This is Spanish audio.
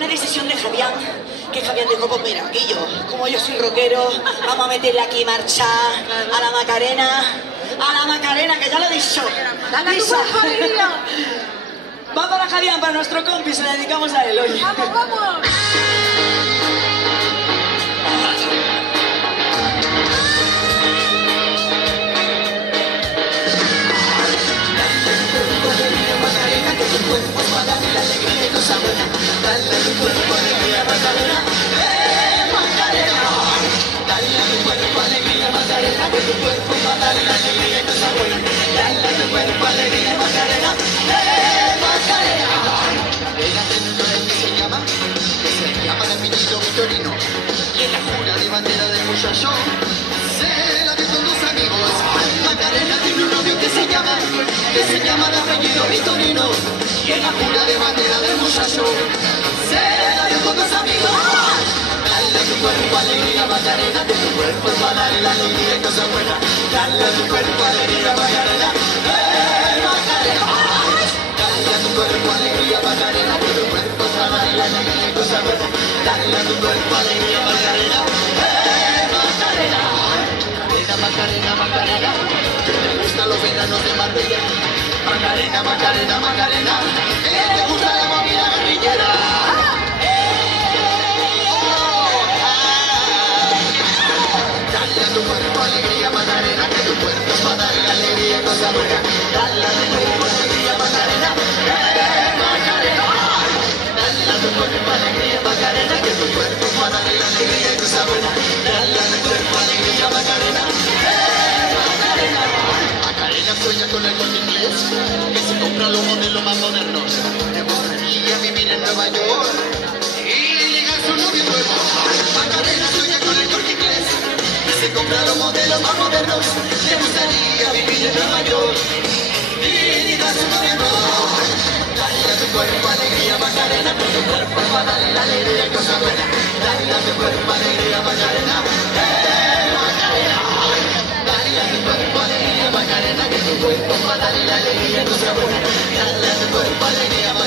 Una decisión de Javián, que Javián dijo, pues mira, Guillo, como yo soy rockero, vamos a meterle aquí marcha a la Macarena, que ya lo he dicho. ¡Dale tu cuerpo, alegría! Va para Javián, para nuestro compi, se la dedicamos a él hoy. ¡Vamos, vamos! Y en la jura de bandera del muchacho se la dio con dos amigos. Macarena tiene un novio que se llama de apellido Vitorino. Y en la jura de bandera del muchacho se la dio con dos amigos. Dale a tu cuerpo alegría Macarena, que tu cuerpo es para darle la alegría y cosas buenas. Dale a tu cuerpo alegría Macarena, Macarena. Dale a tu cuerpo alegría Macarena, que tu cuerpo es para darle la alegría y cosas buenas. Dale a tu cuerpo alegría Macarena, Macarena. Macarena, Macarena, que te gustan los veranos de Marbella. Macarena, Macarena, Macarena, que te gusta la movida guerrillera. Dale a tu cuerpo alegría Macarena, que tu cuerpo es para darle alegría y cosas buenas. Dale a tu cuerpo alegría Macarena, Macarena. Dale a tu cuerpo alegría Macarena, que tu cuerpo es para darle alegría y cosas buenas. Dale a tu cuerpo alegría Macarena, Macarena. Macarena sueña con el Corte Inglés, que se compra los modelos más modernos. Le gustaría vivir en Nueva York y llegar a su novio nuevo. Macarena sueña con el Corte Inglés, que se compra los modelos más modernos. Le gustaría vivir en Nueva York y llegar a su novio nuevo. Dale a tu cuerpo alegría Macarena, con tu cuerpo para darle la alegría y cosas buenas. Dale a tu cuerpo alegría Macarena, Macarena. Dale a tu cuerpo alegría Macarena, que tu cuerpo para darle la alegría y cosas buenas. Dale a tu cuerpo alegría Macarena.